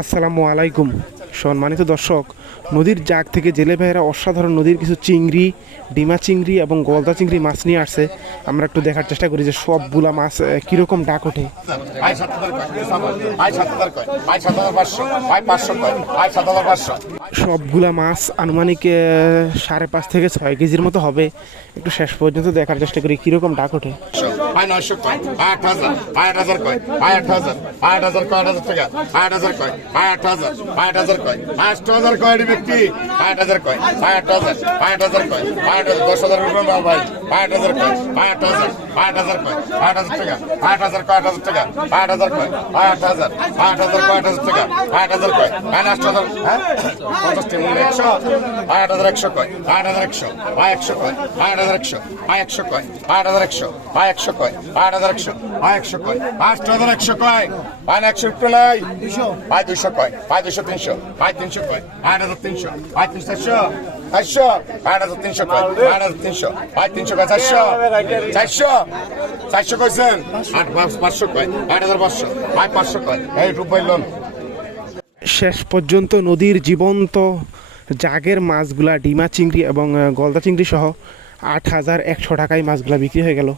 আসসালামু আলাইকুম সম্মানিত দর্শক, নদীর জাগ থেকে জেলে ভাইয়েরা অসাধারণ নদীর কিছু চিংড়ি, ডিমা চিংড়ি এবং গলদা চিংড়ি মাছ নিয়ে আসছে। আমরা একটু দেখার চেষ্টা করি যে সবগুলা মাছ কীরকম ডাক ওঠে। সবগুলা মাছ আনুমানিক 5.5 থেকে 6 কেজির মতো হবে। একটু শেষ পর্যন্ত দেখার চেষ্টা করি কীরকম ডাক ওঠে। শেষ পর্যন্ত নদীর জীবন্ত জাগের মাছগুলা, ডিমা চিংড়ি এবং গলদা চিংড়ি সহ 8,100 টাকায় মাছগুলা বিক্রি হয়ে গেল।